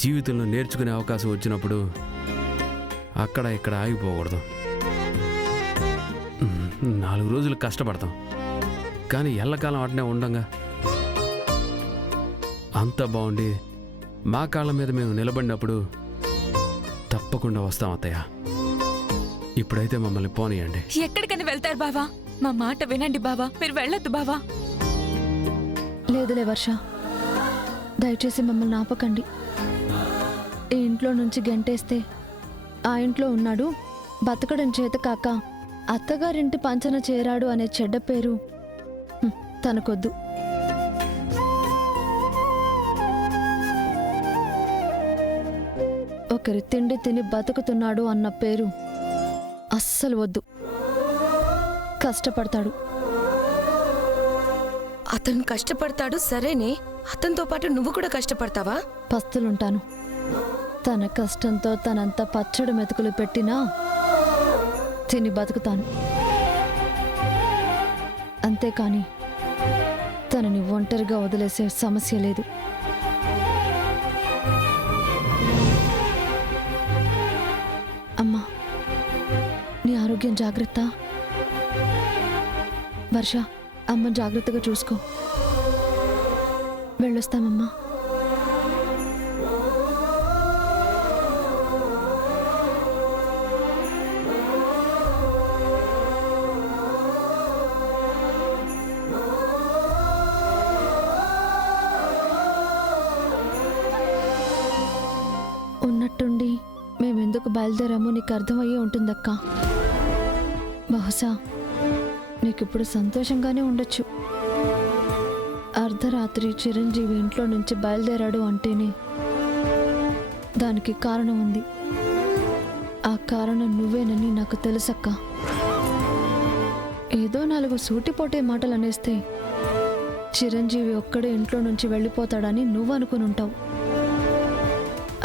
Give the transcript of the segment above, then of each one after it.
జీవితంలో నేర్చుకునే అవకాశం వచ్చినప్పుడు అక్కడ ఇక్కడ ఆగిపోకూడదు. 4 రోజులు కష్టపడతాం, కానీ ఎల్లకాలం అటనే ఉండంగా. అంతా బాగుండి మా కాళ్ళ మీద మేము నిలబడినప్పుడు తప్పకుండా వస్తాం అత్తయ్య. ఇప్పుడైతే మమ్మల్ని పోనీయండి. ఎక్కడికని వెళ్తారు బావా? మా మాట వినండి బావా, మీరు వెళ్ళొద్దు బావా. లేదులే వర్ష, దయచేసి మమ్మల్ని ఆపకండి. ఈ ఇంట్లో నుంచి గెంటేస్తే ఆ ఇంట్లో ఉన్నాడు, బతకడం చేత కాక అత్తగారింటి పంచన చేరాడు అనే చెడ్డ పేరు తనకొద్దు. ఒకరి తిండి తిని బతుకుతున్నాడు అన్న పేరు అస్సలు వద్దు. కష్టపడతాడు. అతను కష్టపడతాడు సరేనే, అతనితో పాటు నువ్వు కూడా కష్టపడతావా? పస్తులుంటాను. తన కష్టంతో తనంత పచ్చడి మెతుకులు పెట్టినా తిని బతుకుతాను. అంతేకాని తనని ఒంటరిగా వదిలేసే సమస్య లేదు. అమ్మా, నీ ఆరోగ్యం జాగ్రత్త. వర్ష, అమ్మ జాగ్రత్తగా చూసుకో. వెళ్ళొస్తామమ్మా. ఉన్నట్టుండి మేమెందుకు బయలుదేరామో నీకు అర్థమయ్యే ఉంటుందక్క. బహుశా నీకిప్పుడు సంతోషంగానే ఉండొచ్చు. అర్ధరాత్రి చిరంజీవి ఇంట్లో నుంచి బయలుదేరాడు అంటేనే దానికి కారణం ఉంది. ఆ కారణం నువ్వేనని నాకు తెలుసక్క. ఏదో 4 సూటిపోటే మాటలు అనేస్తే చిరంజీవి ఒక్కడే ఇంట్లో నుంచి వెళ్ళిపోతాడని నువ్వు అనుకుని ఉంటావు.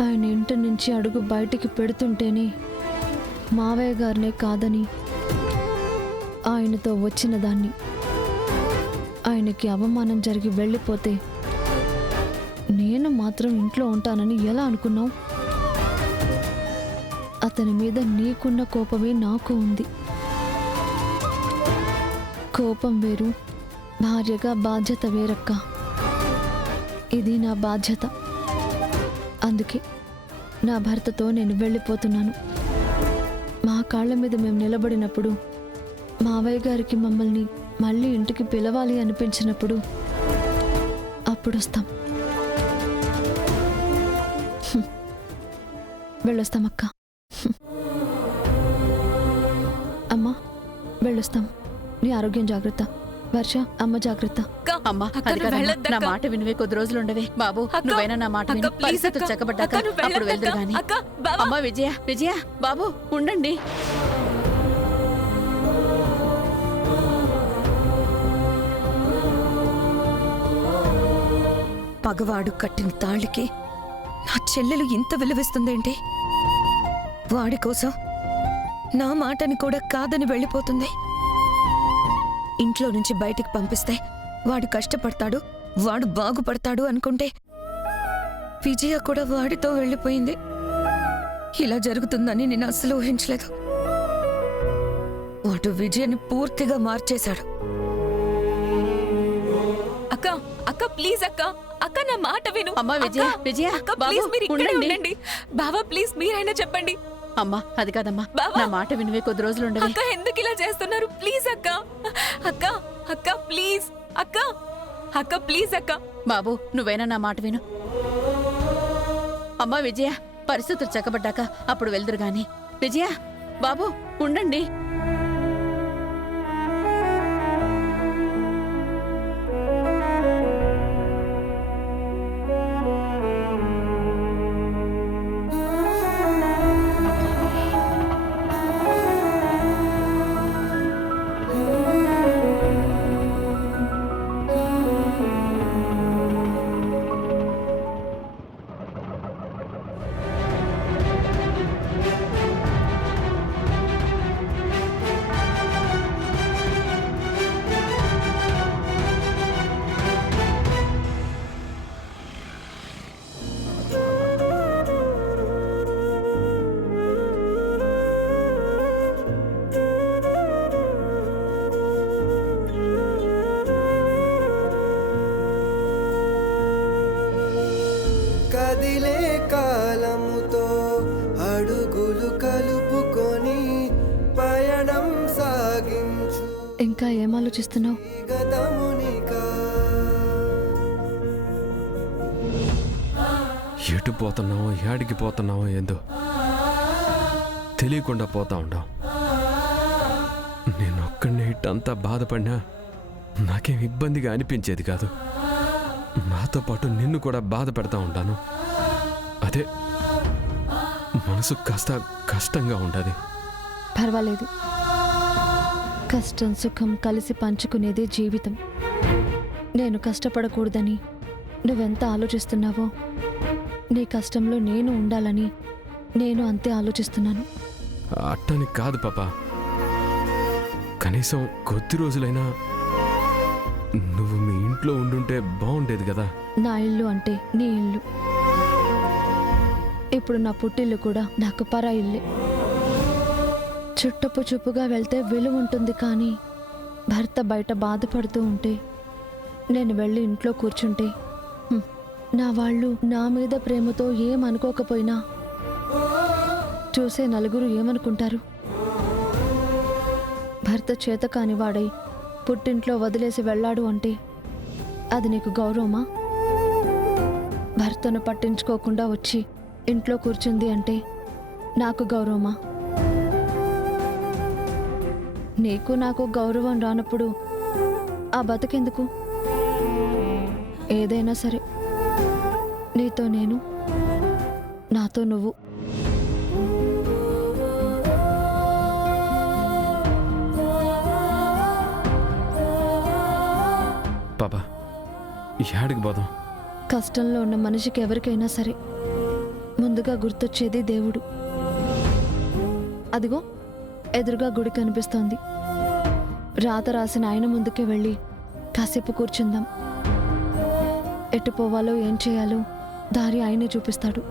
ఆయన ఇంటి నుంచి అడుగు బయటికి పెడుతుంటేనే మావయ్య గారినే కాదని ఆయనతో వచ్చిన దాన్ని, ఆయనకి అవమానం జరిగి వెళ్ళిపోతే నేను మాత్రం ఇంట్లో ఉంటానని ఎలా అనుకున్నావు? అతని మీద నీకున్న కోపమే నాకు ఉంది. కోపం వేరు, భార్యగా బాధ్యత వేరక్క. ఇది నా బాధ్యత. అందుకే నా భర్తతో నేను వెళ్ళిపోతున్నాను. మా కాళ్ళ మీద మేము నిలబడినప్పుడు, మావయ్య గారికి మమ్మల్ని మళ్ళీ ఇంటికి పిలవాలి అనిపించినప్పుడు అప్పుడు వస్తాం. వెళ్ళొస్తామక్క. అమ్మా, వెళ్ళొస్తాం. నీ ఆరోగ్యం జాగ్రత్త. వర్ష, అమ్మ జాగ్రత్త. అమ్మా, నా మాట వినివే, కొద్ది రోజులు ఉండవే. బాబు, నువ్వైనా నా మాట విను. పరిస్థితులు చక్కబడ్డాక అప్పుడు వెళ్దురు గాని. అమ్మా విజయ, విజయ, బాబు ఉండండి. పగవాడు కట్టిన తాళికి నా చెల్లెలు ఇంత విలువిస్తుందేంటి? వాడి కోసం నా మాటని కూడా కాదని వెళ్ళిపోతుంది. ఇంట్లో నుంచి బయటికి పంపిస్తే వాడు కష్టపడతాడు, వాడు బాగుపడతాడు అనుకుంటే విజయ కూడా వాడితో వెళ్ళిపోయింది. ఇలా జరుగుతుందని నేను అస్సలు ఊహించలేదు. వాడు విజయని పూర్తిగా మార్చేశాడు. అక్క, అక్క ప్లీజ్ అక్క, అక్క నా మాట విను. అమ్మా విజయ, విజయ, అక్క ప్లీజ్ మీరు ఇక్కడే ఉండండి. బావా ప్లీజ్ మీరైనా చెప్పండి. అమ్మా అది కాదమ్మా, నా మాట వినివే, కొద్ది రోజులు ఉండవే. అక్క ఎందుకు ఇలా చేస్తున్నారు? ప్లీజ్ అక్క, అక్క, అక్క ప్లీజ్, అక్క, అక్క ప్లీజ్ అక్క. బాబు, నువ్వైనా నా మాట విను. అమ్మా విజయ, పరిస్థితులు చక్కబడ్డాక అప్పుడు వెళ్దురు గాని. విజయ, బాబు ఉండండి. కదిలే కాలముతో అడుగులు కలుపుకొని పయనం సాగించు ఇంకా ఏం ఆలోచిస్తున్నావు? గతమునికా ఎటు పోతున్నావో ఏడికి పోతున్నావో ఏందో తెలియకుండా పోతా ఉంటాం. నేను ఒక్కడిని ఇట్టంతా బాధపడినా నాకేం ఇబ్బందిగా అనిపించేది కాదు. నాతో పాటు నిన్ను కూడా బాధ పెడతా ఉంటాను. అదే మనసు కాస్త కష్టంగా ఉండదు. పర్వాలేదు. కష్టం సుఖం కలిసి పంచుకునేదే జీవితం. నేను కష్టపడకూడదని నువ్వెంత ఆలోచిస్తున్నావో, నీ కష్టంలో నేను ఉండాలని నేను అంతే ఆలోచిస్తున్నాను. అట్టని కాదు పాప, కనీసం కొద్ది రోజులైనా నువ్వు మీ ఇంట్లో ఉండుంటే బాగుండేది కదా. నా ఇల్లు అంటే నీ ఇల్లు. ఇప్పుడు నా పుట్టిల్లు కూడా నాకు పరా ఇల్లే. చుట్టపు చూపుగా వెళ్తే విలువ ఉంటుంది, కానీ భర్త బయట బాధపడుతూ ఉంటే నేను వెళ్ళి ఇంట్లో కూర్చుంటే నా వాళ్ళు నా మీద ప్రేమతో ఏమనుకోకపోయినా చూసే నలుగురు ఏమనుకుంటారు? భర్త చేత కానివాడై పుట్టింట్లో వదిలేసి వెళ్ళాడు అంటే అది నీకు గౌరవమా? భర్తను పట్టించుకోకుండా వచ్చి ఇంట్లో కూర్చుంది అంటే నాకు గౌరవమా? నీకు నాకు గౌరవం రానప్పుడు ఆ బతుకెందుకు? ఏదైనా సరే, నీతో నేను, నాతో నువ్వు. పాపా ఏడికి పోదాం? కష్టంలో ఉన్న మనిషికి ఎవరికైనా సరే ముందుగా గుర్తొచ్చేది దేవుడు. అదిగో ఎదురుగా గుడి కనిపిస్తోంది. రాత రాసిన ఆయన ముందుకే వెళ్ళి కాసేపు కూర్చుందాం. ఎటు పోవాలో ఏం చేయాలో దారి ఆయనే చూపిస్తాడు.